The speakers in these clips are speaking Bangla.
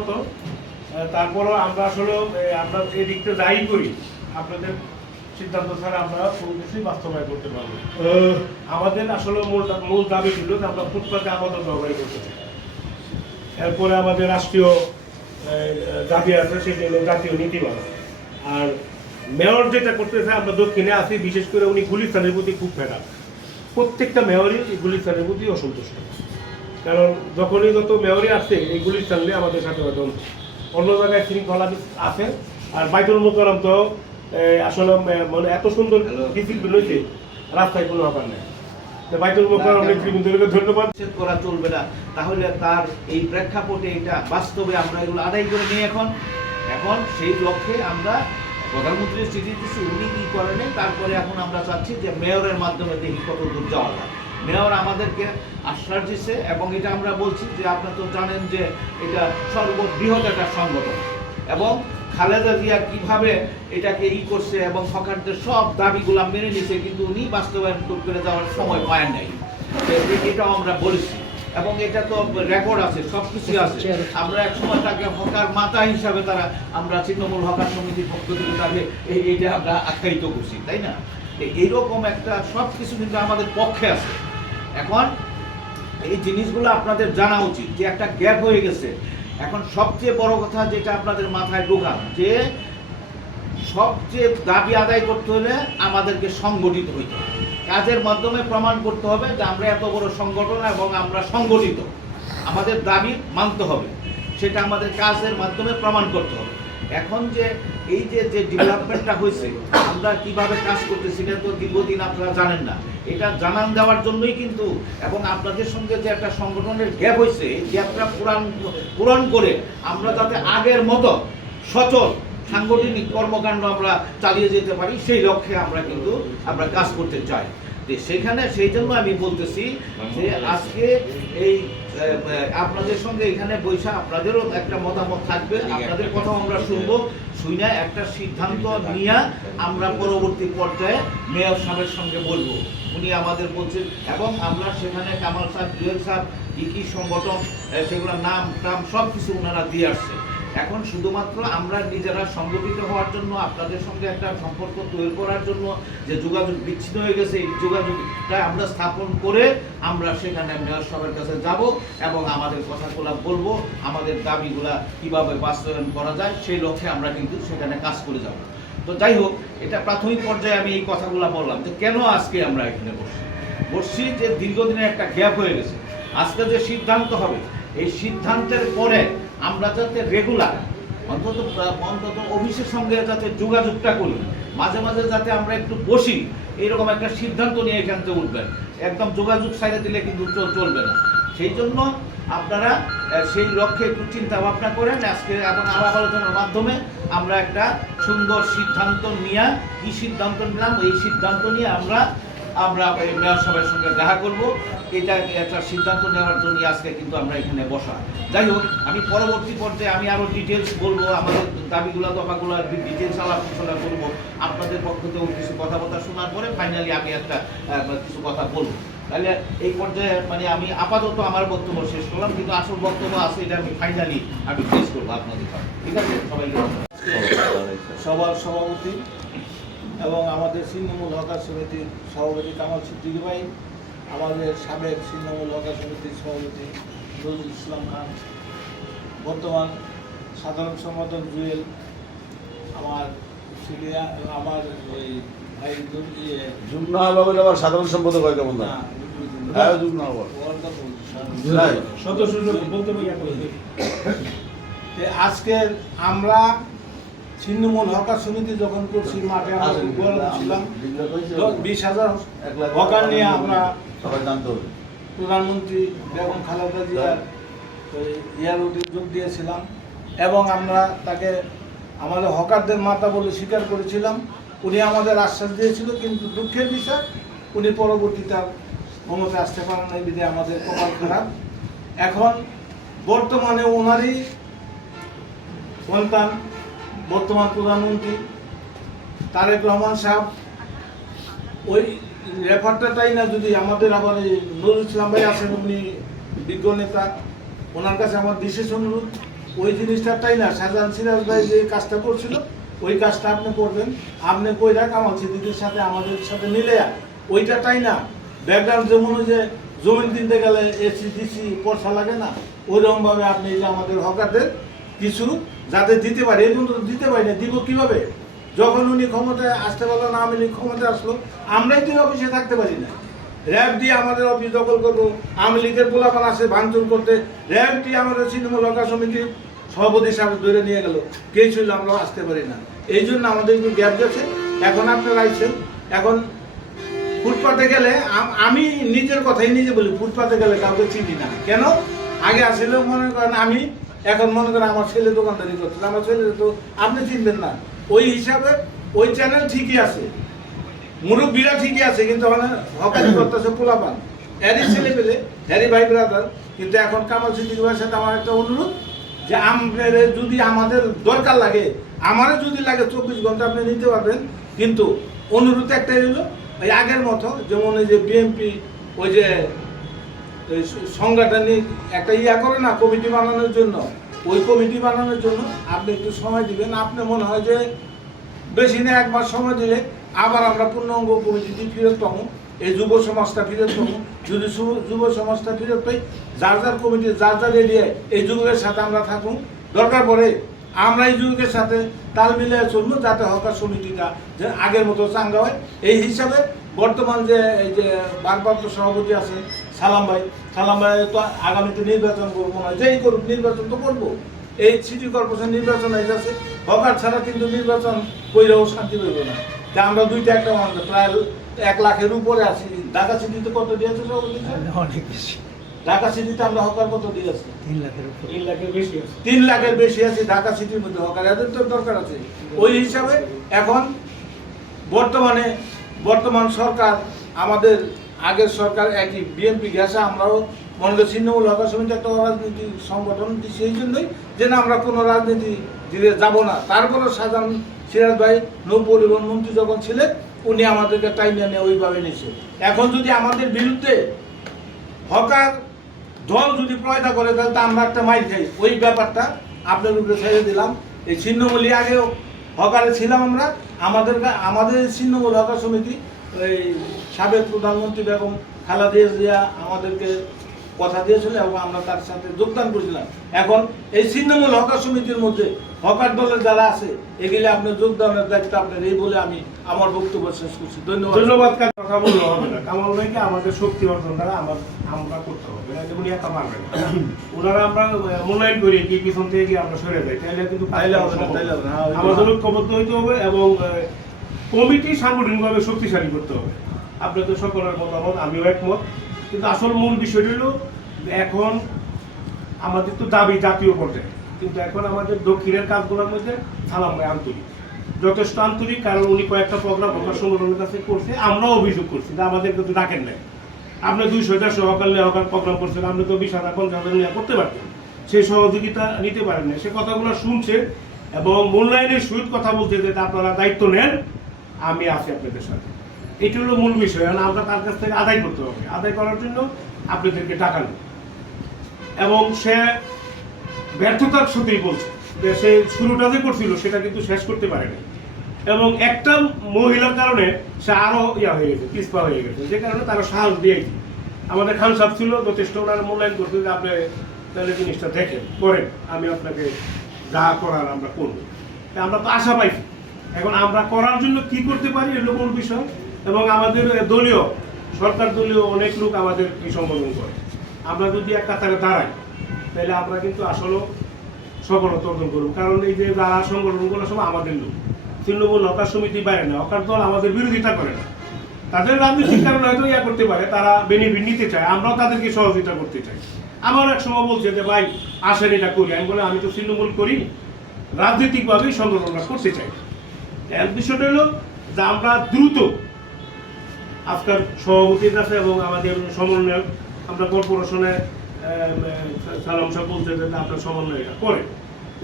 মতো। তারপরও আমরা আসলে আমরা এই দিকটা যাই করি, আপনাদের সিদ্ধান্ত ছাড়া আমরা কোনো কিছুই বাস্তবায়ন করতে পারবো। আমাদের আসলে মূল দাবি ছিল যে আমরা ফুটপাতে আপাতত ব্যবহার করতে চাই। এরপরে আমাদের রাষ্ট্রীয় দাবি আছে, সেটা হলো জাতীয় নীতিমালা। আর মেয়র যেটা করতেছে, আমরা দক্ষিণে আছি, বিশেষ করে উনি গুলিস্তানের প্রতি খুব ফেরা। প্রত্যেকটা মেয়রই এই গুলিস্তানের প্রতি অসন্তুষ্ট, কারণ যখনই যত মেয়রই আসছে এই গুলিস্তান নিয়ে আমাদের সাথে অন্য জায়গায় শৃঙ্খলা আছে। আর বাইতুল মোকাররম তো আসলে মানে এত সুন্দর ডিসিপ্লিন হয়েছে, রাস্তায় কোনো ব্যাপার নেই। বাইতুল মোকাররম নেতৃবৃন্দকে ধন্যবাদ। করা চলবে না, তাহলে তার এই প্রেক্ষাপটে এটা বাস্তবে আমরা এগুলো আদায় করে নিই। এখন সেই লক্ষ্যে আমরা প্রধানমন্ত্রীর চিঠি দিচ্ছি, উনি কি করেন। তারপরে এখন আমরা চাচ্ছি যে মেয়রের মাধ্যমে দেখি কত দূর যাওয়া যায়। মেয়র আমাদেরকে আশ্বাস দিচ্ছে, এবং এটা আমরা বলছি যে আপনারা তো জানেন যে এটা সর্ববৃহৎ একটা সংগঠন, এবং খালেদা জিয়া কিভাবে এটাকে করছে এবং হকারদের সব দাবিগুলো মেনে নিছে, কিন্তু উনি বাস্তবায়ন করে যাওয়ার সময় পায় নাই। এটাও আমরা বলেছি, এবং এটা তো রেকর্ড আছে, সব কিছু আছে। আমরা এক সময় তাকে হকার মাতা হিসাবে আমরা তৃণমূল হকার সমিতির পক্ষ থেকে তাকে এইটা আমরা আখ্যায়িত করছি, তাই না? এইরকম একটা সব কিছু কিন্তু আমাদের পক্ষে আছে। এখন এই জিনিসগুলো আপনাদের জানা উচিত যে একটা গ্যাপ হয়ে গেছে। এখন সবচেয়ে বড় কথা যেটা আপনাদের মাথায় ঢোকান, যে সবচেয়ে দাবি আদায় করতে হলে আমাদেরকে সংগঠিত হইতে হবে, কাজের মাধ্যমে প্রমাণ করতে হবে যে আমরা এত বড় সংগঠন এবং আমরা সংগঠিত। আমাদের দাবি মানতে হবে, সেটা আমাদের কাজের মাধ্যমে প্রমাণ করতে হবে। এখন যে এই যে ডেভেলপমেন্টটা হয়েছে, আমরা কিভাবে কাজ করতেছি এটা তো দীর্ঘদিন আপনারা জানেন না। এটা জানান দেওয়ার জন্যই কিন্তু, এবং আপনাদের সঙ্গে যে একটা সংগঠনের গ্যাপ হয়েছে, এই গ্যাপটা পূরণ করে আমরা যাতে আগের মতো সচল সাংগঠনিক কর্মকাণ্ড আমরা চালিয়ে যেতে পারি, সেই লক্ষ্যে আমরা কাজ করতে চাই। সেখানে সেই জন্য আমি বলতেছি যে আজকে এই আপনাদের সঙ্গে এখানে বৈশা আপনাদেরও একটা মতামত থাকবে, আপনাদের কথা আমরা শুনবো, শুনে একটা সিদ্ধান্ত নিয়ে আমরা পরবর্তী পর্যায়ে মেয়র সাহেবের সঙ্গে বলবো। উনি আমাদের বলছেন, এবং আমরা সেখানে কামাল সাহেব, জুয়েল সাহেব কি সংগঠন, সেগুলোর নাম সব কিছু ওনারা দিয়ে আসছে। এখন শুধুমাত্র আমরা নিজেরা সংগঠিত হওয়ার জন্য, আপনাদের সঙ্গে একটা সম্পর্ক তৈরি করার জন্য যে যোগাযোগ বিচ্ছিন্ন হয়ে গেছে, এই যোগাযোগটা আমরা স্থাপন করে আমরা সেখানে মেয়র সাহেবের কাছে যাব এবং আমাদের কথাগুলো বলবো, আমাদের দাবিগুলা কিভাবে বাস্তবায়ন করা যায় সেই লক্ষ্যে আমরা কিন্তু সেখানে কাজ করে যাব। তো যাই হোক, এটা প্রাথমিক পর্যায়ে আমি এই কথাগুলো বললাম যে কেন আজকে আমরা এখানে বসছি, যে দীর্ঘদিনের একটা গ্যাপ হয়ে গেছে। আজকে যে সিদ্ধান্ত হবে, এই সিদ্ধান্তের পরে আমরা যাতে রেগুলার অন্তত অফিসের সঙ্গে যাতে যোগাযোগটা করি, মাঝে মাঝে যাতে আমরা একটু বসি, এইরকম একটা সিদ্ধান্ত নিয়ে এখান থেকে উঠবেন। একদম যোগাযোগ সাইডে দিলে কিন্তু চলবে না। সেই জন্য আপনারা সেই লক্ষ্যে একটু চিন্তা ভাবনা করেন। আজকে এবং আলাপ আলোচনার মাধ্যমে আমরা একটা সুন্দর সিদ্ধান্ত নিয়ে, কি সিদ্ধান্ত নিলাম, এই সিদ্ধান্ত নিয়ে আমরা মেয়র সাহেবের সঙ্গে দেখা করব। এটা একটা সিদ্ধান্ত নেওয়ার জন্য আজকে কিন্তু আমরা এখানে বসা। যাই হোক, আমি পরবর্তী পর্যায়ে আমি আরও ডিটেলস বলবো, আমাদের দাবিগুলো দফাগুলো ডিটেলস আলোচনা করবো। আপনাদের পক্ষ থেকেও কিছু কথাবার্তা শোনার পরে ফাইনালি আমি একটা কিছু কথা বলবো। তাহলে এই পর্যায়ে আমি আপাতত আমার বক্তব্য শেষ করলাম, কিন্তু আসল বক্তব্য আছে, এটা আমি ফাইনালি শেষ করবো আপনাদের। ঠিক আছে, সবাইকে সবার সভাপতি এবং আমাদের তৃণমূল হকার সমিতির সভাপতি কামাল সিদ্দিকী ভাই, আমাদের সাবেক তৃণমূল হকার সমিতির সভাপতি নজরুল ইসলাম খান, বর্তমান সাধারণ সম্পাদক জুয়েল, আমার সিলিয়া, আমার ওই ভাই আবার সাধারণ সম্পাদক হয় কেমন না, আজকে আমরা তৃণমূল হকার সমিতি যখন করছি, মাঠে ছিলাম 20,000 হকার নিয়ে আমরা প্রধানমন্ত্রী বেগম খালেদা জিয়ার ইয়ারুতে যোগ দিয়েছিলাম, এবং আমরা তাকে আমাদের হকারদের মাতা বলে স্বীকার করেছিলাম। উনি আমাদের আশ্বাস দিয়েছিল, কিন্তু দুঃখের বিষয় উনি পরবর্তীতে ক্ষমতা আসতে পারেন এই বিধে আমাদের কপাল খারাপ। এখন বর্তমানে ওনারই সন্তান বর্তমান প্রধানমন্ত্রী তারেক রহমান সাহেব, ওই রেফারটাই না, যদি আমাদের আবার এই নজরুল ইসলাম ভাই আছেন, উনি বিজ্ঞ নেতা, ওনার কাছে আমার বিশেষ অনুরোধ ওই জিনিসটাই না শাহজাহান সিরাজ ভাই যে কাজটা করছিল ওই কাজটা আপনি করবেন, আপনি কইরা কামাল সিদ্দিকের সাথে আমাদের সাথে মিলে ওইটাই না ব্যাকগ্রাউন্ড যেমন ওই যে জমিন কিনতে গেলে এসি ডিসি পয়সা লাগে না, ওইরকম ভাবে আপনি যে আমাদের হকারদের কিছু যাতে দিতে পারে, এই পর্যন্ত দিতে পারি না, দিব কিভাবে? যখন উনি ক্ষমতায় আসতে পারলো না, আওয়ামী লীগ ক্ষমতায় আসলো, আমরাই তো অফিসে থাকতে পারি না, র্যাব দিয়ে আমাদের অফিস দখল করবো, আওয়ামী লীগের পোলাপান আসে ভাঙচুর করতে, র্যাব দিয়ে আমাদের ছিন্নমূল হকার সমিতির সভাপতি হিসাবে ধরে নিয়ে গেল, কে ছিল আমরা আসতে পারি না। এই জন্য আমাদের একটু গ্যাপ গেছে। এখন আপনারা আইছেন, এখন ফুটপাতে গেলে আমি নিজের কথাই নিজে বলি, ফুটপাতে গেলে কাউকে চিনি না। কেন? আগে আসলে মনে করেন আমি, এখন মনে করেন আমার ছেলে দোকানদারি করছে, আমার ছেলে তো আপনি চিনবেন না। ওই হিসাবে ওই চ্যানেল ঠিকই আছে, মুরব্বীরা ঠিকই আছে, কিন্তু মানে হকারি করতেছে পোলাপান, হ্যারি ছেলে পেলে, হ্যারি ভাই ব্রাদার। কিন্তু এখন কামাল সিদ্দিক ভাইয়ের সাথে আমার একটা অনুরোধ যে আমাদের যদি আমাদের দরকার লাগে, আমারও যদি লাগে 24 ঘন্টা আপনি নিতে পারবেন, কিন্তু অনুরোধ একটাই হলো এই আগের মতো, যেমন এই যে বিএনপি ওই যে সাংগঠনিক একটা করে না কমিটি বানানোর জন্য, ওই কমিটি বানানোর জন্য আপনি একটু সময় দিবেন। আপনি মনে হয় যে বেশি না 1 মাস সময় দিলে আবার আমরা পূর্ণাঙ্গ কমিটি ফেরত পাবো, এই যুব সমাজটা ফেরত পাবো। যদি যুব সমাজটা ফেরত পাই, যার যার কমিটি যার যার এরিয়ায় এই যুবকের সাথে আমরা থাকুন, দরকার পড়ে আমরা এই যুবকের সাথে তাল মিলিয়ে চলবো, যাতে হকার সমিতিটা যে আগের মতো চাঙ্গা হয়। এই হিসাবে বর্তমান যে এই যে ভারপ্রাপ্ত সভাপতি আছে সালাম ভাই তো আগামীতে নির্বাচন করবো না, যেই করুক নির্বাচন তো করবো। এই সিটি কর্পোরেশন নির্বাচন হয়ে যাচ্ছে, হকার ছাড়া কিন্তু নির্বাচন কইলেও শান্তি পাইব না। তা আমরা দুইটা একটা প্রায় 1 লাখের উপরে আছি। ঢাকা সিটিতে কত দিয়েছে সভাপতি? অনেক বেশি, ঢাকা সিটিতে আমরা হকার কত দিয়েছি? 3 লাখের উপর। 3 লাখের বেশি আছে। 3 লাখের বেশি আছে ঢাকা সিটির মধ্যে হকার, এদের তো দরকার আছে। ওই হিসাবে এখন বর্তমান সরকার, আমাদের আগের সরকার একই বিএনপি গেছে, আমরাও মনে করি ছিন্নমূল হকার সমিতি একটা রাজনীতি সংগঠন দিচ্ছি এই জন্যই যে না আমরা কোনো রাজনীতি দিয়ে যাব না। তারপরে শাহজাহান সিরাজ ভাই নৌ পরিবহন মন্ত্রী যখন ছিলেন, উনি আমাদেরকে টাইনে নিয়ে ওইভাবে নিয়েছে। এখন যদি আমাদের বিরুদ্ধে হকার দল যদি পয়দা করে, তাহলে তো আমরা একটা মাইর খাই। ওই ব্যাপারটা আপনার উপরে ছেড়ে দিলাম। এই ছিন্নমূলী আগেও হকারে ছিলাম আমরা, আমাদের ছিন্নমূল হকার সমিতি এই সাবেক প্রধানমন্ত্রী বেগম খালেদা জিয়া আমাদেরকে কথা দিয়েছিল এবং আমরা তার সাথে যোগদান করেছিলাম। এখন এই ছিন্নমূল হকার সমিতির মধ্যে হকার দলের যারা আছে, এগুলি আপনার যোগদানের দায়িত্ব আপনার, এই বলে আমি আমার বক্তব্য শেষ করছি। ধন্যবাদ। কথা বললে হবে না, কামাল ভাইকে আমাদের শক্তি অর্জন দ্বারা আমরা করতে হবে, উনি একা পারবেন না। ওনারা আমরা মূল্যায়ন করি কি পিছন থেকে গিয়ে আমরা সরে যাই, তাইলে কিন্তু আমাদের ঐক্যবদ্ধ হইতে হবে এবং কমিটি সাংগঠনিকভাবে শক্তিশালী করতে হবে। আপনাদের সকলের মতামত, আমিও একমত। কিন্তু আসল মূল বিষয়টি হলো এখন আমাদের তো দাবি জাতীয় পর্যায়ে, কিন্তু এখন আমাদের দক্ষিণের কাজগুলোর মধ্যে সালাম ভাই আন্তরিক, যথেষ্ট আন্তরিক। কারণ উনি কয়েকটা প্রোগ্রাম হকার সংগঠনের কাছে করছে, আমরাও অভিযোগ করছি যে আমাদের কিন্তু ডাকেন নাই। আপনি 200-400 হকার প্রোগ্রাম করছেন, আপনি তো 20,000-50,000 নিয়ে করতে পারতেন, সেই সহযোগিতা নিতে পারেন না। সে কথাগুলো শুনছে এবং মূল্যায়নের সহিত কথা বলছে যে আপনারা দায়িত্ব নেন, আমি আছি আপনাদের সাথে। এটি হলো মূল বিষয়। আমরা তার কাছ থেকে আদায় করতে হবে, আদায় করার জন্য আপনাদেরকে টাকা নেব। এবং সে ব্যর্থতার সাথেই বলছে যে সে শুরুটা যে করছিল সেটা কিন্তু শেষ করতে পারেনি, এবং একটা মহিলার কারণে সে আরো হয়ে গেছে, পিছপা হয়ে গেছে, যে কারণে তারা সাহস দিয়েছে। আমাদের খান সাহেব ছিল যথেষ্ট, ওনার মূল্যায়ন করতে যে আপনি তাহলে জিনিসটা দেখেন করেন, আমি আপনাকে যা করার আমরা করবো। আমরা তো আশা পাইছি। এখন আমরা করার জন্য কি করতে পারি এগুলো কোন বিষয়, এবং আমাদের দলীয় সরকার দলীয় অনেক লোক আমাদের এই সম্বোধন করে। আমরা যদি এক কাতারে দাঁড়াই তাহলে আমরা কিন্তু আসলে সফলতা অর্জন করবো। কারণ এই যে যারা সংগঠনগুলো সব আমাদের লোক, তৃণমূল হকার সমিতি বাইরে না, হকার দল আমাদের বিরোধিতা করে না। তাদের রাজনৈতিক কারণে হয়তো করতে পারে, তারা বেনিফিট নিতে চায়, আমরাও তাদেরকে সহযোগিতা করতে চাই। আমার এক সময় বলছে যে ভাই আসেন এটা করি, আমি বলে আমি তো তৃণমূল করি, রাজনৈতিকভাবেই সংগঠনটা করতে চাই। এর বিষয়টা হলো যে আমরা দ্রুত আজকাল সভাপতির কাছে এবং আমাদের সমন্বয়ক, আমরা কর্পোরেশনে সালাম সাহেব বলতে যে আপনার সমন্বয়টা করে,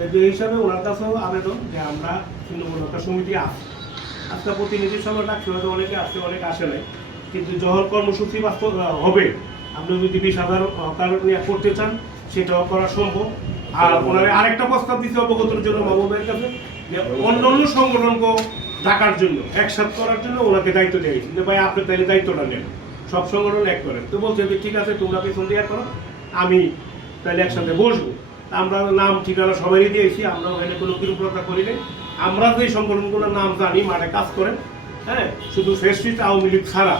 এই হিসাবে ওনার কাছেও আবেদন যে আমরা তৃণমূল হকার সমিতি আসি। আজকে প্রতিনিধি সভা ডাকছে, হয়তো অনেকে আসছে, অনেকে আসে নাই, কিন্তু যখন কর্মসূচি বাস্তব হবে, আপনি যদি 20,000 হকার নিয়ে করতে চান সেটাও করা সম্ভব। আর ওনার আরেকটা প্রস্তাব দিতে অবগতর জন্য মাহবুব ভাইয়ের কাছে যে অন্যান্য সংগঠনকে ডাকার জন্য একসাথে করার জন্য ওনাকে দায়িত্ব দেয় যে ভাই আপনি তাহলে দায়িত্বটা নেন, সব সংগঠন এক করেন। তো বলছে যে ঠিক আছে তোমরা পিছন দিয়ে করো, আমি তাহলে একসাথে বসবো। আমরা নাম ঠিকানা সবারই দিয়েছি, আমরা ওখানে কোনো কৃপণতা করি নাই। আমরা যে সংগঠনগুলোর নাম জানি মাঠে কাজ করেন, হ্যাঁ, শুধু ফেসবুক আওয়ামী লীগ ছাড়া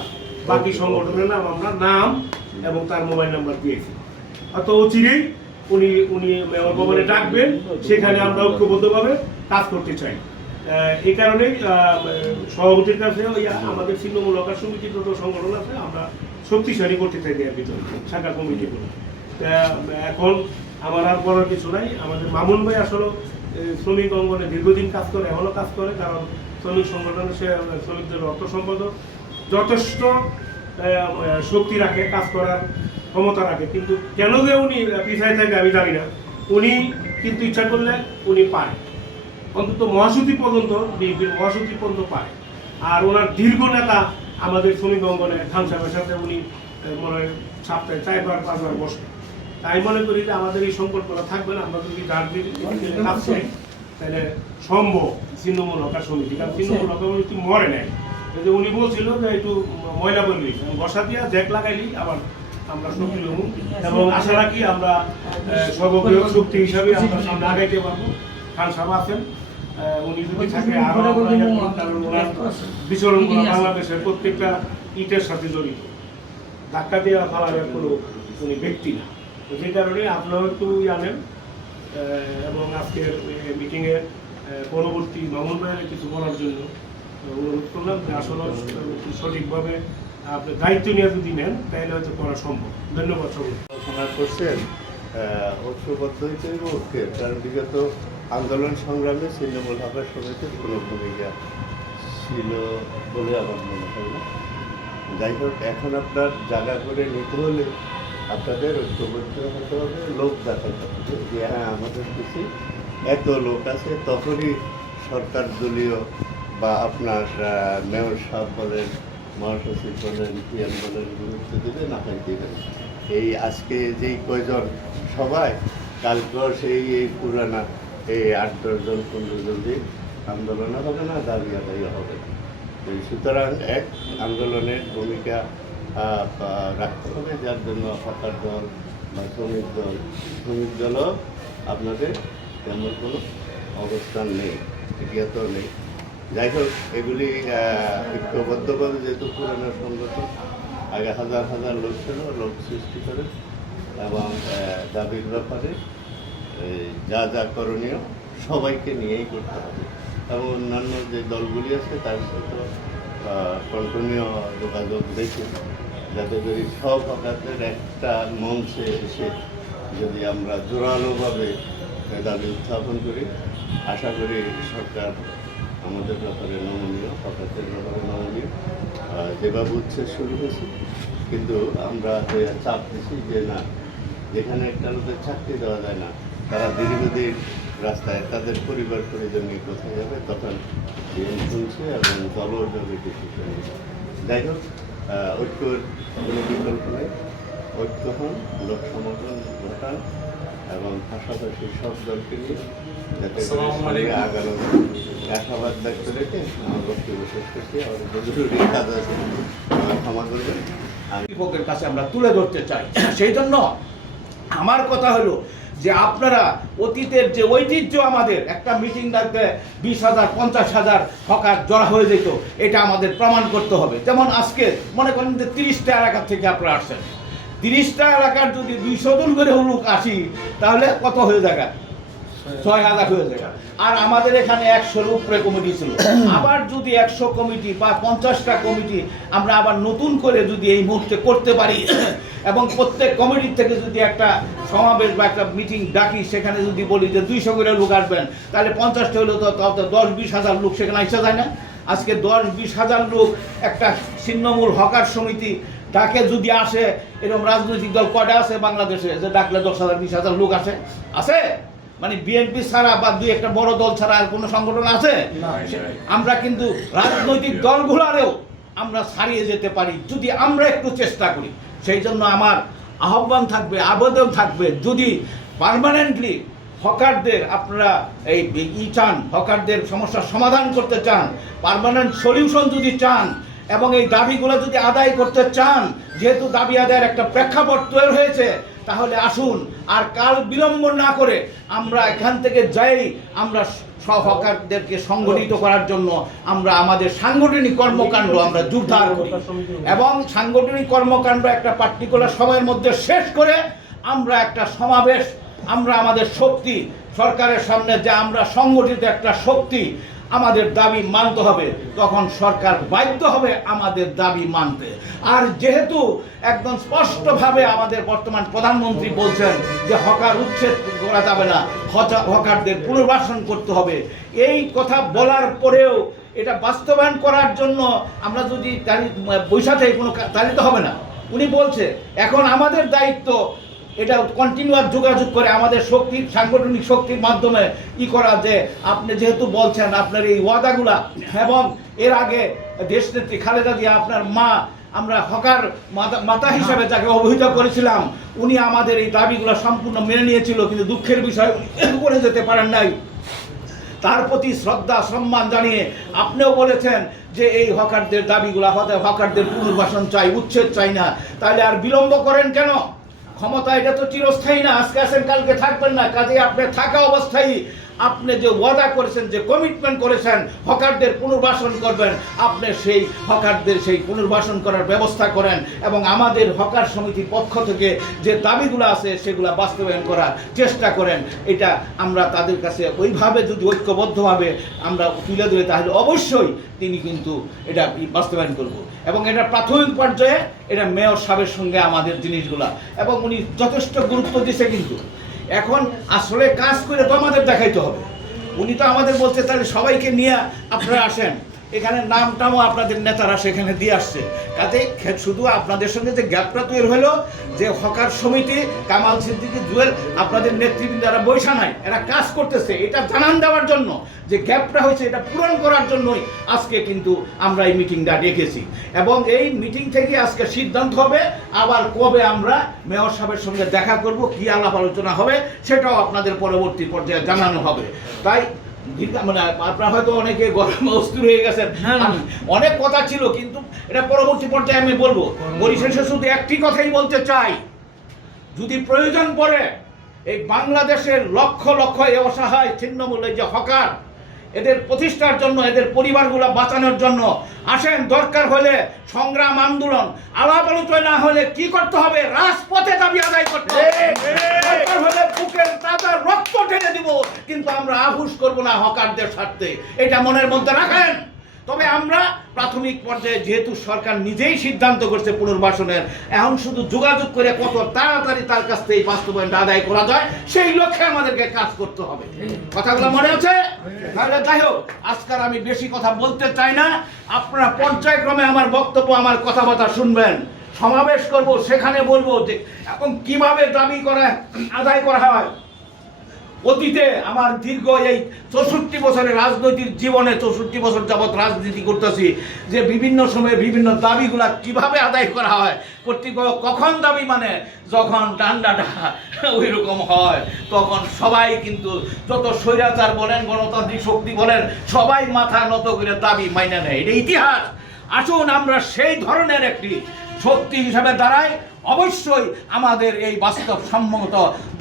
বাকি সংগঠনের নাম আমরা নাম এবং তার মোবাইল নাম্বার দিয়েছি। অত অচিরেই উনি মেয়র ভবনে ডাকবেন, সেখানে আমরা ঐক্যবদ্ধভাবে কাজ করতে চাই। এই কারণেই সভাপতির কাছে আমাদের ছিন্নমূল হকার সমিতির যত সংগঠন আছে আমরা শক্তিশালী করতে চাই এর ভিতরে শাখা কমিটিগুলো। এখন আমার আর বলার কিছু নাই। আমাদের মামুন ভাই আসলে শ্রমিক অঙ্গনে দীর্ঘদিন কাজ করে, এখনও কাজ করে, কারণ শ্রমিক সংগঠনে সে শ্রমিকদের অর্থ সম্পাদক যথেষ্ট শক্তি রাখে, কাজ করার ক্ষমতা রাখে। কিন্তু কেন যে উনি পিছায় থাকে আমি জানি না, উনি কিন্তু ইচ্ছা করলে উনি পারে, অন্তত মহাসচিব পর্যন্ত, বিএনপির মহাসচিব পর্যন্ত পারে। আর ওনার দীর্ঘ নেতা আমাদের শ্রমিক অঙ্গনে খান সাহেবের সাথে উনি মনে হয় সপ্তাহে 4-5 বার বসে। তাই মনে করি যে আমাদের এই সংকটগুলো থাকবে না, আমরা যদি কাজ করি তাহলে সম্ভব ছিন্নমূল হকার সমিতি। কারণ ছিন্নমূল হকার সমিতি মরে নেয়, যে উনি বলছিল যে একটু ময়লা বললি বসা দিয়া জ্যাক লাগাইলি আবার আমরা শক্তি হব, এবং আশা রাখি আমরা সর্ববৃহৎ শক্তি হিসাবে আমরা সামনে আগাইতে পারবো। খান সাহেব আছেন, উনি যদি থাকে আরো বিচরণ করা বাংলাদেশের প্রত্যেকটা ইটের সাথে জড়িত, ধাক্কা দেওয়া ফালানোর কোনো উনি ব্যক্তি না। তো যে কারণে আপনারাও একটু জানেন, এবং আজকের মিটিংয়ে পরবর্তী মামুন ভাইয়ের কিছু বলার জন্য অনুরোধ করলাম যে আসলে সঠিকভাবে আপনি দায়িত্ব নিয়ে যদি নেন তাহলে হয়তো করা সম্ভব। ধন্যবাদ সবাই। আলোচনা করছেন ঐক্যবদ্ধ হিসেবে ঐক্যে, কারণ বিগত আন্দোলন সংগ্রামে ছিন্নমূল হকার সমিতির কোনো ভূমিকা ছিল বলে আমার মনে হয় না। যাই হোক, এখন আপনার জায়গা করে নিতে হলে আপনাদের ঐক্যবদ্ধ হতে হবে, লোক দেখাতে হবে যে হ্যাঁ আমাদের কিছু এত লোক আছে, তখনই সরকার দলীয় বা আপনার মেয়র সাহেব বলেন, মহাসচিব বলেন, পিএম বলেন গুরুত্ব দেবে, না হয় দেবেন। এই আজকে যেই কয়জন সবাই কালকেও এই পুরানা এই 8-10 জন 15 জন দিয়ে আন্দোলনে হবে না, দাবি আদায় হবে না। সুতরাং এক আন্দোলনের ভূমিকা রাখতে হবে, যার জন্য হকার দল বা শ্রমিক দলও আপনাদের তেমন কোনো অবস্থান নেই, জ্ঞাত নেই। যাই হোক, এগুলি ঐক্যবদ্ধভাবে যেহেতু পুরানো সংগঠন, আগে হাজার হাজার লোক ছিল, লোক সৃষ্টি করে এবং দাবির ব্যাপারে যা যা করণীয় সবাইকে নিয়েই করতে হবে, এবং অন্যান্য যে দলগুলি আছে তার সাথে কন্টিনিউ যোগাযোগ রেখে যাতে করে সব হকারদের একটা মঞ্চে এসে যদি আমরা জোরালোভাবে দাবি উত্থাপন করি, আশা করি সরকার আমাদের ব্যাপারে নমনীয়, হকারদের ব্যাপারে নমনীয়। যেভাবে উচ্ছেদ শুরু হয়েছে, কিন্তু আমরা চাপ দিচ্ছি যে না, যেখানে একটা লোকের চাকরি দেওয়া যায় না, তারা দীর্ঘদিন রাস্তায় তাদের পরিবার পরিজন নিয়ে কোথায় যাবে, তখন শুনছে এবং দলও ডিসিশন নিচ্ছে। যাই হোক, ঐক্যর কোনো বিকল্প নেই। ঐক্য হন, লোক সমর্থন ঘটান এবং পাশাপাশি সব দলকে নিয়ে যাতে আগানো আশাবাদ ব্যক্ত রেখে আমার বক্তব্য শেষ করছি। আমার জরুরি কাজ আছে, ক্ষমা করবেন। কর্তৃপক্ষের কাছে আমরা তুলে ধরতে চাই। সেই জন্য আমার কথা হলো যে আপনারা অতীতের যে ঐতিহ্য, আমাদের একটা মিটিং ডাকতে 20,000 50,000 হকার জড়া হয়ে যেত, এটা আমাদের প্রমাণ করতে হবে। যেমন আজকে মনে করেন যে 30টা এলাকা থেকে আপনারা আসছেন, 30টা এলাকার যদি 200 জন করে লোক আসি, তাহলে কত হয়ে যায়? 6,000 হয়ে যায়। আর আমাদের এখানে 100-এর উপরে কমিটি ছিল। আবার যদি 100 কমিটি বা 50টা কমিটি আমরা আবার নতুন করে যদি এই মুহূর্তে করতে পারি, এবং প্রত্যেক কমিটির থেকে যদি একটা সমাবেশ বা একটা মিটিং ডাকি, সেখানে যদি বলি যে 200 করে লোক আসবেন, তাহলে 50টা হলে তো 10-20 হাজার লোক সেখানে আসা যায় না? আজকে 10-20 হাজার লোক একটা ছিন্নমূল হকার সমিতি ডাকে যদি আসে, এরকম রাজনৈতিক দল কয়টা আছে বাংলাদেশে যে ডাকলে 10,000-20 হাজার লোক আছে? মানে বিএনপি ছাড়া বা দুই একটা বড় দল ছাড়া আর কোনো সংগঠন আছে? আমরা কিন্তু রাজনৈতিক দলগুলোরেও আমরা ছাড়িয়ে যেতে পারি যদি আমরা একটু চেষ্টা করি। সেই জন্য আমার আহ্বান থাকবে, আবেদন থাকবে, যদি পার্মানেন্টলি হকারদের আপনারা এই চান, হকারদের সমস্যার সমাধান করতে চান, পার্মানেন্ট সলিউশন যদি চান এবং এই দাবিগুলো যদি আদায় করতে চান, যেহেতু দাবি আদায়ের একটা প্রেক্ষাপট তৈরি হয়েছে, তাহলে আসুন আর কাল বিলম্ব না করে আমরা এখান থেকে যাই, আমরা সব হকারদেরকে সংগঠিত করার জন্য আমরা আমাদের সাংগঠনিক কর্মকাণ্ড আমরা জোরদার করি এবং সাংগঠনিক কর্মকাণ্ড একটা পার্টিকুলার সময়ের মধ্যে শেষ করে আমরা একটা সমাবেশ, আমরা আমাদের শক্তি সরকারের সামনে যে আমরা সংগঠিত একটা শক্তি, আমাদের দাবি মানতে হবে, তখন সরকার বাধ্য হবে আমাদের দাবি মানতে। আর যেহেতু একদম স্পষ্টভাবে আমাদের বর্তমান প্রধানমন্ত্রী বলছেন যে হকার উচ্ছেদ করা যাবে না, হকারদের পুনর্বাসন করতে হবে, এই কথা বলার পরেও এটা বাস্তবায়ন করার জন্য আমরা যদি বৈশাখে কোনো তালিত হবে না। উনি বলছে এখন আমাদের দায়িত্ব এটা কন্টিনিউয়াস যোগাযোগ করে আমাদের শক্তির সাংগঠনিক শক্তির মাধ্যমে করা, যে আপনি যেহেতু বলছেন আপনার এই ওয়াদাগুলা এবং এর আগে দেশনেত্রী খালেদা জিয়া আপনার মা, আমরা হকার মাতা হিসাবে যাকে অবহিত করেছিলাম, উনি আমাদের এই দাবিগুলো সম্পূর্ণ মেনে নিয়েছিল, কিন্তু দুঃখের বিষয় করে যেতে পারেন নাই। তার প্রতি শ্রদ্ধা সম্মান জানিয়ে আপনিও বলেছেন যে এই হকারদের দাবিগুলো, হকারদের পুনর্বাসন চাই, উচ্ছেদ চাই না, তাহলে আর বিলম্ব করেন কেন? ক্ষমতা এটা তো চিরস্থায়ী না, আজকে আছেন কালকে থাকবেন না, কাজে আপনি থাকা অবস্থায় আপনি যে ওয়াদা করেছেন, যে কমিটমেন্ট করেছেন হকারদের পুনর্বাসন করবেন, আপনি সেই হকারদের সেই পুনর্বাসন করার ব্যবস্থা করেন এবং আমাদের হকার সমিতির পক্ষ থেকে যে দাবিগুলো আছে সেগুলো বাস্তবায়ন করার চেষ্টা করেন। এটা আমরা তাদের কাছে ওইভাবে যদি ঐক্যবদ্ধভাবে আমরা তুলে ধরি, তাহলে অবশ্যই তিনি কিন্তু এটা বাস্তবায়ন করব এবং এটা প্রাথমিক পর্যায়ে এটা মেয়র সাহেবের সঙ্গে আমাদের জিনিসগুলা, এবং উনি যথেষ্ট গুরুত্ব দিচ্ছে। কিন্তু এখন আসলে কাজ করে তো আমাদের দেখাইতে হবে। উনি তো আমাদের বলছে তাহলে সবাইকে নিয়ে আপনারা আসেন, এখানে নামটাও আপনাদের নেতারা সেখানে দিয়ে আসছে, কাজে শুধু আপনাদের সঙ্গে যে গ্যাপটা তৈরি হলো, যে হকার সমিতি কামাল সিদ্দিকী জুয়েল আপনাদের নেতৃবৃন্দ যারা বৈশা নাই, এরা কাজ করতেছে, এটা জানান দেওয়ার জন্য যে গ্যাপটা হয়েছে এটা পূরণ করার জন্যই আজকে কিন্তু আমরা এই মিটিংটা ডেকেছি এবং এই মিটিং থেকে আজকে সিদ্ধান্ত হবে আবার কবে আমরা মেয়র সাহেবের সঙ্গে দেখা করব, কি আলাপ আলোচনা হবে সেটাও আপনাদের পরবর্তী পর্যায়ে জানানো হবে। তাই মানে আপনারা হয়তো অনেকে গরমে অস্থির হয়ে গেছেন, অনেক কথা ছিল, কিন্তু এটা পরবর্তী পর্যায়ে আমি বলবো। পরিশেষে শুধু একটি কথাই বলতে চাই, যদি প্রয়োজন পড়ে এই বাংলাদেশের লক্ষ লক্ষ এই অসহায় ছিন্নমূল্যে যে হকার, এদের প্রতিষ্ঠার জন্য, এদের পরিবারগুলো বাঁচানোর জন্য আসেন, দরকার হলে সংগ্রাম আন্দোলন, আলাপ আলোচনা না হলে কি করতে হবে, রাজপথে দাবি আদায় করতে হবে, দরকার হলে বুকের তাজা রক্ত ঢেলে দিব, কিন্তু আমরা আহুস করব না হকারদের স্বার্থে, এটা মনের মধ্যে রাখেন। তবে আমরা প্রাথমিক পর্যায়ে যেহেতু সরকার নিজেই সিদ্ধান্ত করছে পুনর্বাসনের, এখন শুধু যোগাযোগ করে কত তাড়াতাড়ি তার কাছ থেকে বাস্তবায়নটা আদায় করা যায় সেই লক্ষ্যে আমাদেরকে কাজ করতে হবে। কথাগুলো মনে আছে? তাহলে যাই হোক, আজকাল আমি বেশি কথা বলতে চাই না, আপনারা পর্যায়ক্রমে আমার বক্তব্য, আমার কথাবার্তা শুনবেন, সমাবেশ করব, সেখানে বলবো যে এখন কিভাবে দাবি করা আদায় করা হয়। অতীতে আমার দীর্ঘ এই 64 বছরের রাজনৈতিক জীবনে, 64 বছর যাবৎ রাজনীতি করতেছি, যে বিভিন্ন সময়ে বিভিন্ন দাবিগুলা কিভাবে আদায় করা হয়। কর্তৃপক্ষ কখন দাবি মানে, যখন ডান্ডাটা ওই রকম হয়, তখন সবাই কিন্তু যত স্বৈরাচার বলেন, গণতান্ত্রিক শক্তি বলেন, সবাই মাথা নত করে দাবি মাইনে নেয়, এটা ইতিহাস। আসুন আমরা সেই ধরনের একটি শক্তি হিসাবে দাঁড়াই। অবশ্যই আমাদের এই বাস্তবসম্মত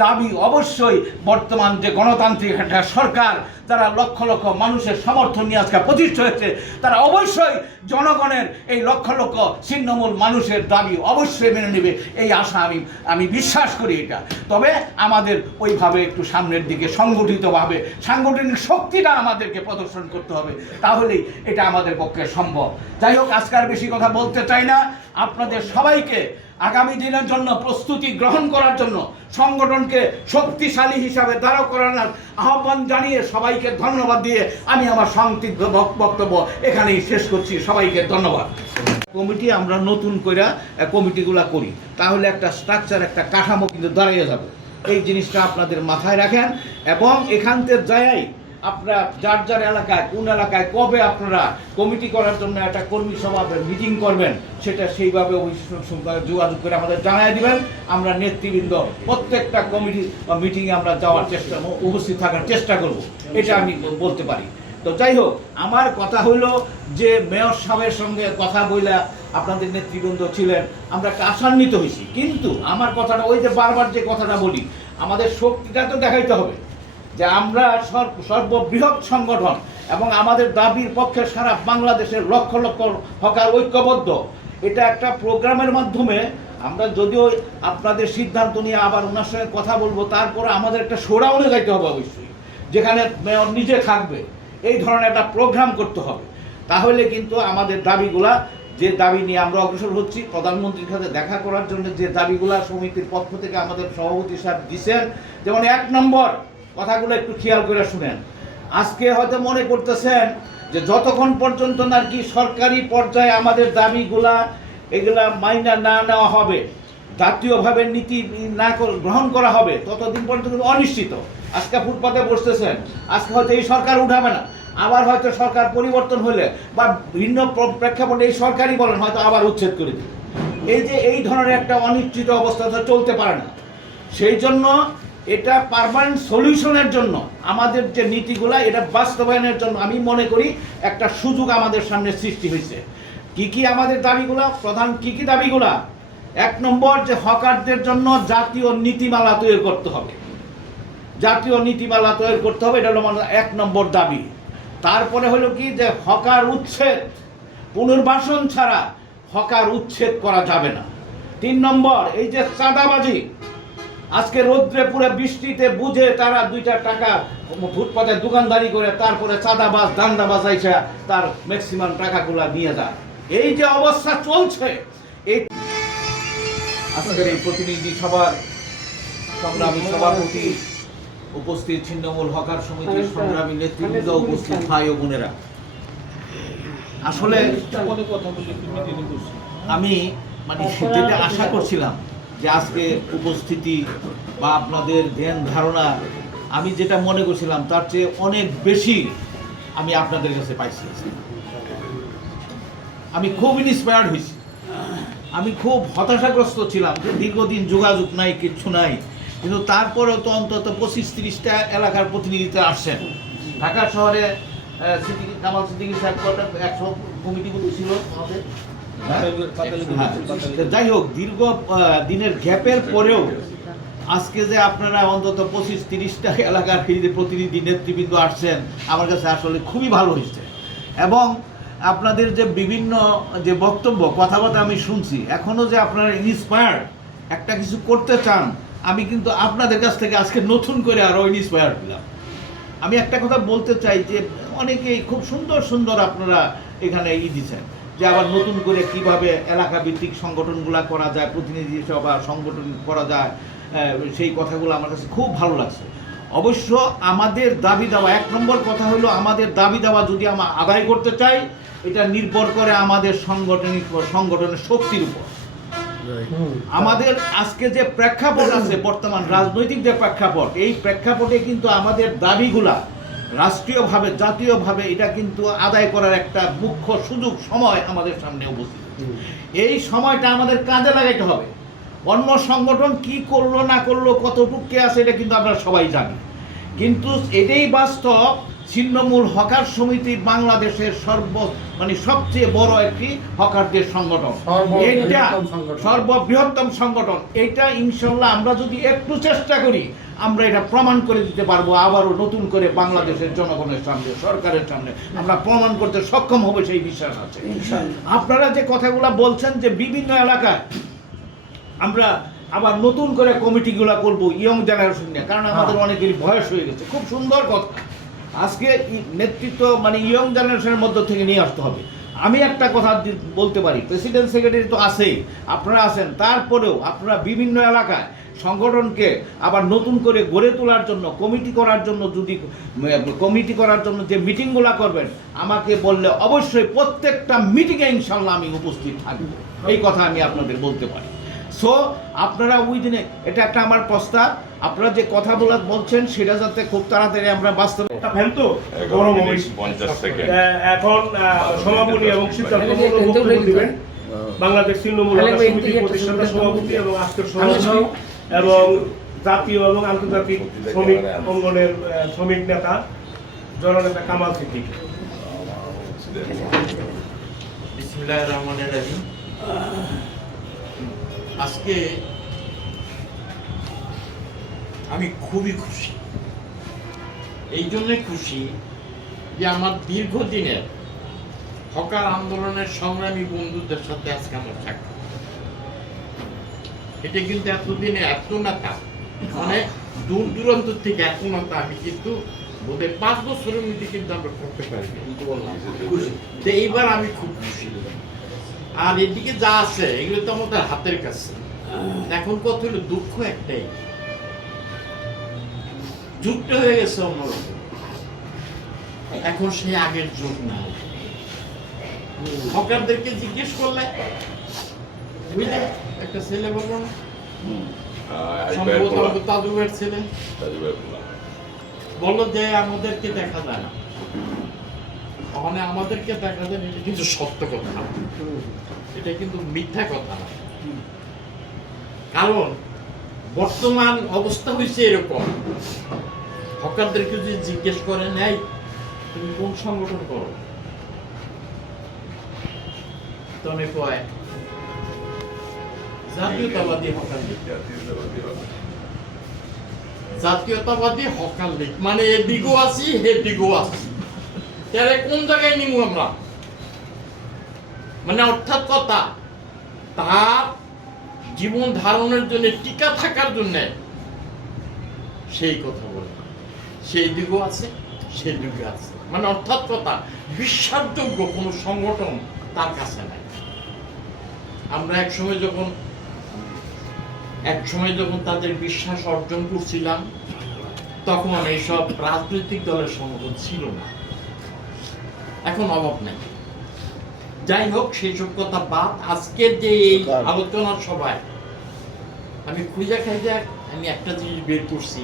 দাবি, অবশ্যই বর্তমান যে গণতান্ত্রিক একটা সরকার, যারা লক্ষ লক্ষ মানুষের সমর্থন নিয়ে আজকে প্রতিষ্ঠা হয়েছে, তারা অবশ্যই জনগণের এই লক্ষ লক্ষ ছিন্নমূল মানুষের দাবি অবশ্যই মেনে নেবে, এই আশা আমি বিশ্বাস করি এটা। তবে আমাদের ওইভাবে একটু সামনের দিকে সংগঠিতভাবে সাংগঠনিক শক্তিটা আমাদেরকে প্রদর্শন করতে হবে, তাহলেই এটা আমাদের পক্ষে সম্ভব। যাই হোক, আজকে আর বেশি কথা বলতে চাই না। আপনাদের সবাইকে আগামী দিনের জন্য প্রস্তুতি গ্রহণ করার জন্য, সংগঠনকে শক্তিশালী হিসাবে দাঁড় করানোর আহ্বান জানিয়ে সবাইকে ধন্যবাদ দিয়ে আমি আমার সংক্ষিপ্ত বক্তব্য এখানেই শেষ করছি। সবাইকে ধন্যবাদ। কমিটি আমরা নতুন করে কমিটিগুলো করি, তাহলে একটা স্ট্রাকচার, একটা কাঠামো কিন্তু দাঁড়িয়ে যাবে। এই জিনিসটা আপনাদের মাথায় রাখেন এবং এখান থেকে যাই আপনারা যার যার এলাকায় কোন এলাকায় কবে আপনারা কমিটি করার জন্য একটা কর্মী সভা মিটিং করবেন, সেটা সেইভাবে যোগাযোগ করে আমাদের জানাই দিবেন। আমরা নেতৃবৃন্দ প্রত্যেকটা কমিটি বা মিটিংয়ে আমরা যাওয়ার চেষ্টা, উপস্থিত থাকার চেষ্টা করব, এটা আমি বলতে পারি। তো যাই হোক, আমার কথা হইল যে মেয়র সাহেবের সঙ্গে কথা বইলা আপনাদের নেতৃবৃন্দ ছিলেন, আমরা একটা আশান্বিত হয়েছি। কিন্তু আমার কথাটা ওই যে বারবার যে কথাটা বলি, আমাদের শক্তিটা তো দেখাইতে হবে যে আমরা সর্ববৃহৎ সংগঠন এবং আমাদের দাবির পক্ষে সারা বাংলাদেশের লক্ষ লক্ষ হকার ঐক্যবদ্ধ। এটা একটা প্রোগ্রামের মাধ্যমে আমরা যদিও আপনাদের সিদ্ধান্ত নিয়ে আবার ওনার সঙ্গে কথা বলবো, তারপর আমাদের একটা শোডাউনে যাইতে হবে অবশ্যই, যেখানে মেয়র নিজে থাকবে। এই ধরনের একটা প্রোগ্রাম করতে হবে, তাহলে কিন্তু আমাদের দাবিগুলা, যে দাবি নিয়ে আমরা অগ্রসর হচ্ছি, প্রধানমন্ত্রীর সাথে দেখা করার জন্য যে দাবিগুলা সমিতির পক্ষ থেকে আমাদের সভাপতি সাহেব দিচ্ছেন, যেমন 1 নম্বর কথাগুলো একটু খেয়াল করে শুনেন। আজকে হয়তো মনে করতেছেন যে যতক্ষণ পর্যন্ত নাকি সরকারি পর্যায়ে আমাদের দাবিগুলা এগুলা মাইনা না নেওয়া হবে, জাতীয়ভাবে নীতি না গ্রহণ করা হবে, ততদিন পর্যন্ত কিন্তু অনিশ্চিত। আজকে ফুটপাতে বসতেছেন, আজকে হয়তো এই সরকার উঠাবে না, আবার হয়তো সরকার পরিবর্তন হলে বা ভিন্ন প্রেক্ষাপটে এই সরকারই বলেন হয়তো আবার উচ্ছেদ করে দেবে। এই যে এই ধরনের একটা অনিশ্চিত অবস্থা তো চলতে পারে না। সেই জন্য এটা পার্মানেন্ট সলিউশনের জন্য আমাদের যে নীতিগুলা, এটা বাস্তবায়নের জন্য আমি মনে করি একটা সুযোগ আমাদের সামনে সৃষ্টি হয়েছে। কি কি আমাদের দাবিগুলা, প্রধান কি কি দাবিগুলা? 1 নম্বর, যে হকারদের জন্য জাতীয় নীতিমালা তৈরি করতে হবে। জাতীয় নীতিমালা তৈরি করতে হবে, এটা হলো আমাদের 1 নম্বর দাবি। তারপরে হলো কি, যে হকার উচ্ছেদ, পুনর্বাসন ছাড়া হকার উচ্ছেদ করা যাবে না। 3 নম্বর, এই যে চাঁদাবাজি, আজকে রৌদ্রে পুরো বৃষ্টিতে বুঝে তারা 2টা টাকা ফুটপাতে দোকানদারি করে তারপরে চাঁদাবাজ দান্দাবাজ আইসা তার ম্যাক্সিমাম টাকাগুলা নিয়ে যায়। এই যে অবস্থা চলছে, এই আজকের এই প্রতিনিধি সভার সংগ্রামী সভাপতি উপস্থিত, ছিন্নমূল হকার সমিতির সংগ্রামী নেতৃবৃন্দ উপস্থিত, ভাই ও বোনেরা, আসলে আমি যেটা আশা করছিলাম যে আজকে উপস্থিতি বা আপনাদের জ্ঞান ধারণা, আমি যেটা মনে করছিলাম তার চেয়ে অনেক বেশি আমি আপনাদের কাছে পাইছি। আমি খুব ইন্সপায়ার্ড হয়েছি। আমি খুব হতাশাগ্রস্ত ছিলাম যে দীর্ঘদিন যোগাযোগ নাই, কিচ্ছু নাই, কিন্তু তারপরেও তো অন্তত 25-30টা এলাকার প্রতিনিধিত্ব আসছেন। ঢাকা শহরে কামাল সিদ্দিকী সাহেব 100 কমিটিগুলো ছিল আমাদের। যাই হোক, দীর্ঘ দিনের গ্যাপের পরেও আজকে যে আপনারা অন্তত 25-30টা এলাকার প্রতিনিধি নেতৃবৃন্দ আসছেন, আমার কাছে আসলে খুবই ভালো হয়েছে। এবং আপনাদের যে বিভিন্ন যে বক্তব্য, কথাবার্তা আমি শুনছি, এখনও যে আপনারা ইন্সপায়ার্ড একটা কিছু করতে চান, আমি কিন্তু আপনাদের কাছ থেকে আজকে নতুন করে আরও ইন্সপায়ার্ড হলাম। আমি একটা কথা বলতে চাই যে অনেকেই খুব সুন্দর সুন্দর আপনারা এখানে দিচ্ছেন, যে আবার নতুন করে কিভাবে এলাকা ভিত্তিক সংগঠনগুলো করা যায়, প্রতিনিধি সভা সংগঠন করা যায়, সেই কথাগুলো আমার কাছে খুব ভালো লাগছে। অবশ্য আমাদের দাবি দেওয়া, 1 নম্বর কথা হলো, আমাদের দাবি দেওয়া যদি আমরা আদায় করতে চাই, এটা নির্ভর করে আমাদের সংগঠনের শক্তির উপর। আমাদের আজকে যে প্রেক্ষাপট আছে, বর্তমান রাজনৈতিক যে প্রেক্ষাপট, এই প্রেক্ষাপটে কিন্তু আমাদের দাবিগুলা রাষ্ট্রীয়ভাবে, জাতীয়ভাবে এটা কিন্তু আদায় করার একটা মুখ্য সুযোগ, সময় আমাদের সামনে উপস্থিত। এই সময়টা আমাদের কাজে লাগাইতে হবে। অন্য সংগঠন কি করলো না করলো, কতটুকু কে আছে, এটা কিন্তু আমরা সবাই জানি। কিন্তু এটাই বাস্তব, ছিন্নমূল হকার সমিতি বাংলাদেশের সবচেয়ে বড় একটি হকারদের সংগঠন, এটা সর্ববৃহত্তম সংগঠন। এটা ইনশাল্লাহ আমরা যদি একটু চেষ্টা করি, আমরা এটা প্রমাণ করে দিতে পারবো। আবারও নতুন করে বাংলাদেশের জনগণের সামনে, সরকারের সামনে আমরা প্রমাণ করতে সক্ষম হবে, সেই বিশ্বাস আছে। আপনারা যে কথাগুলো বলছেন যে বিভিন্ন এলাকায় আমরা আবার নতুন করে কমিটিগুলো করবো ইয়ং জেনারেশন নিয়ে, কারণ আমাদের অনেকেরই বয়স হয়ে গেছে। খুব সুন্দর কথা। আজকে নেতৃত্ব ইয়ং জেনারেশনের মধ্য থেকে নিয়ে আসতে হবে। আমি একটা কথা বলতে পারি, প্রেসিডেন্ট সেক্রেটারি তো আছেই, আপনারা আছেন, তারপরেও আপনারা বিভিন্ন এলাকায় সংগঠনকে আবার নতুন করে গড়ে তোলার জন্য, কমিটি করার জন্য যে মিটিংগুলো করবেন, আমাকে বললে অবশ্যই প্রত্যেকটা মিটিংয়ে ইনশাল্লাহ আমি উপস্থিত থাকব। এই কথা আমি আপনাদের বলতে পারি। সো আপনারা ওই দিনে, এটা একটা আমার প্রস্তাব, আপনারা যে কথা বলছেন সেটা যাতে খুব তাড়াতাড়ি আমরা বাস্তবে একটা ফ্যান তো গরম হবে। 50 সেকেন্ড। এখন সভাপতি এবং সিদ্ধান্তমূলক বক্তব্য দিবেন বাংলাদেশ তৃণমূল হকার সমিতির প্রতিষ্ঠাতা সভাপতি এবং আজকের সভাপতি এবং জাতীয় এবং আন্তর্জাতিক শ্রমিক অঙ্গনের শ্রমিক নেতা জননেতা কামাল সিদ্দিকী। বিসমিল্লাহির রহমানির রহিম। আজকে আমি খুবই খুশি, এই জন্যে খুশি যে আমার দীর্ঘদিনের হকার আন্দোলনের সংগ্রামী বন্ধুদের সাথে আজকে আমার সাক্ষাৎ। এটা কিন্তু এতদিনে এত নেতা, মানে দূর দূরান্ত থেকে এত নেতা আমি কিন্তু বোধহয় 5 বছরের মধ্যে কিন্তু আমরা করতে পারি। তো এইবার আমি খুব খুশি। আর এদিকে যা আছে এগুলো তো আমাদের হাতের কাছে। এখন কত হলো, দুঃখ একটাই, যুগটা হয়ে গেছে অন্যরকম। এখন সেই আগের যুগ নাই। হকারদেরকে জিজ্ঞেস করলে বুঝলে একটা ছেলে বলবো না, সম্ভবত আমাদের তাজুবের ছেলে বললো যে আমাদেরকে দেখা যায় না। ওখানে আমাদেরকে দেখা যায় না, এটা কিন্তু সত্য কথা না, এটা কিন্তু মিথ্যা কথা না। কারণ বর্তমান অবস্থা হয়েছে এরকম, হকারদেরকে যদি জিজ্ঞেস করেন এই তুমি কোন সংগঠন করো, তবে কয় জাতীয়তাবাদী হকার লীগ। জাতীয়তাবাদী হকার লীগ মানে এদিকেও আছি এদিকেও আছি, তাহলে কোন জায়গায় নিব আমরা? মানে অর্থাৎ কথা, তার জীবন ধারণের জন্য, টিকা থাকার জন্য সেই কথা বলে, সেই দিকেও আছে সেই দিকে আছে। মানে অর্থাৎ কথা, বিশ্বাসযোগ্য কোনো সংগঠন তার কাছে নাই। আমরা এক সময় যখন তাদের বিশ্বাস অর্জন করছিলাম, তখন এইসব রাজনৈতিক দলের সংগঠন ছিল না, এখন অভাব নেই। যাই হোক, সেই সব কথা বাদ। আজকের যে এই আলোচনার সভায় আমি খুঁজে আমি একটা জিনিস বের করছি,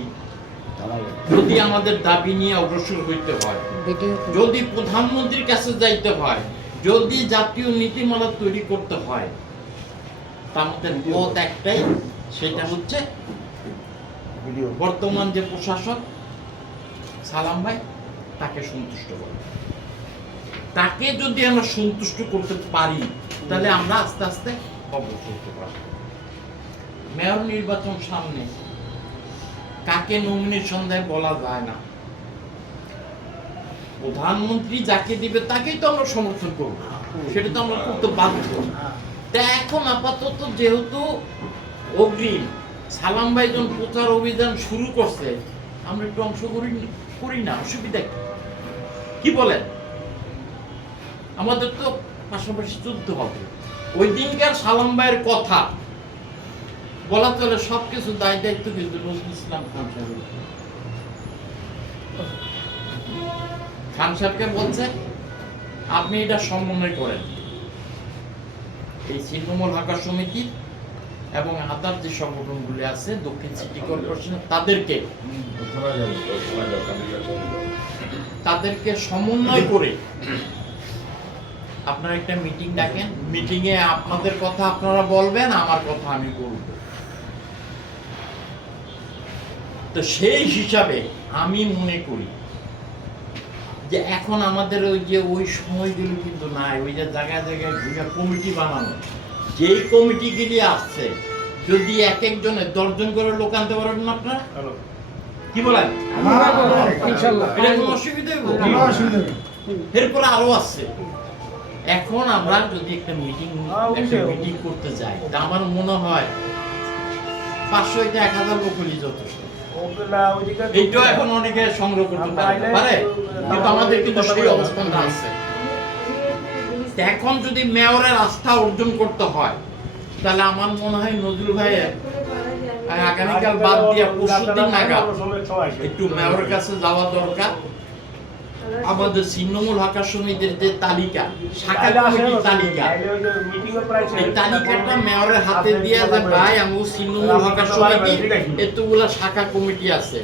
যদি আমাদের দাবি নিয়ে অগ্রসর হইতে হয়, যদি প্রধানমন্ত্রীর কাছে যাইতে হয়, যদি জাতীয় নীতিমালা তৈরি করতে হয়, তার মধ্যে পথ একটাই, সেটা হচ্ছে বর্তমান যে প্রশাসক সালাম ভাই, তাকে সন্তুষ্ট করা। তাকে যদি আমরা সন্তুষ্ট করতে পারি, তাহলে আমরা আস্তে আস্তে অগ্রসর হতে পারব। মেয়র নির্বাচন সামনে, কাকে নমিনেশন দেয় বলা যায় না। প্রধানমন্ত্রী যাকে দিবে তাকেই তো আমরা সমর্থন করব, সেটা তো আমরা করতে বাধ্য। তা এখন আপাতত যেহেতু অগ্রিম সালাম ভাই যখন প্রচার অভিযান শুরু করছে, আমরা একটু অংশগ্রহণ করি না, অসুবিধা কি বলেন? আমাদের তো পাশাপাশি যুদ্ধ হবে। ওই দিনকার সালাম ভাইয়ের কথা বলা চলে, সবকিছু দায় দায়িত্ব কিন্তু নজরুল ইসলাম খান সাহেব। খান সাহেবকে বলছে আপনি এটা সমন্বয় করেন, এই তৃণমূল হকার সমিতি এবং আদার যে সংগঠনগুলি আছে দক্ষিণ সিটি কর্পোরেশন, তাদেরকে সমন্বয় করে আপনারা একটা মিটিং ডাকেন। মিটিংয়ে আপনাদের কথা আপনারা বলবেন, আমার কথা আমি বলব। তো সেই হিসাবে আমি মনে করি যে এখন আমাদের ওই সময়গুলো কিন্তু নাই। ওই যে জায়গায় জায়গায় ঘুরে কমিটি বানানো, যেই কমিটিগুলি আসছে, যদি এক একজনের 10 জন করে লোক আনতে পারবেন না আপনারা, কি বলেন? এটা কোনো অসুবিধা হইব? এরপরে আরো আছে। এখন আমরা যদি একটা মিটিং করতে যাই, তা আমার মনে হয় 500 থেকে 1000 লোক হলেই যথেষ্ট। এইটাও এখন অনেকে সংগ্রহ করতে পারে, কিন্তু আমাদের কিন্তু সেই অবস্থানটা আছে। এখন যদি মেয়রের আস্থা অর্জন করতে হয়, তাহলে আমার মনে হয় নজরুল ভাইয়ের আগামীকাল বাদ দিয়ে পরশুদিন নাগাদ একটু মেয়রের কাছে যাওয়া দরকার। আমাদের ছিন্নমূল হকার সমিতির যে তালিকা, শাখা কমিটির তালিকা, এই তালিকাটা মেয়রের হাতে দিয়ে যে ভাই আমার ছিন্নমূল হকার সমিতি এতগুলা শাখা কমিটি আছে,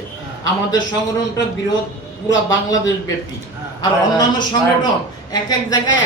আমাদের সংগঠনটা বৃহৎ পুরা বাংলাদেশ ব্যাপী, আর অন্যান্য সংগঠন এক এক জায়গায়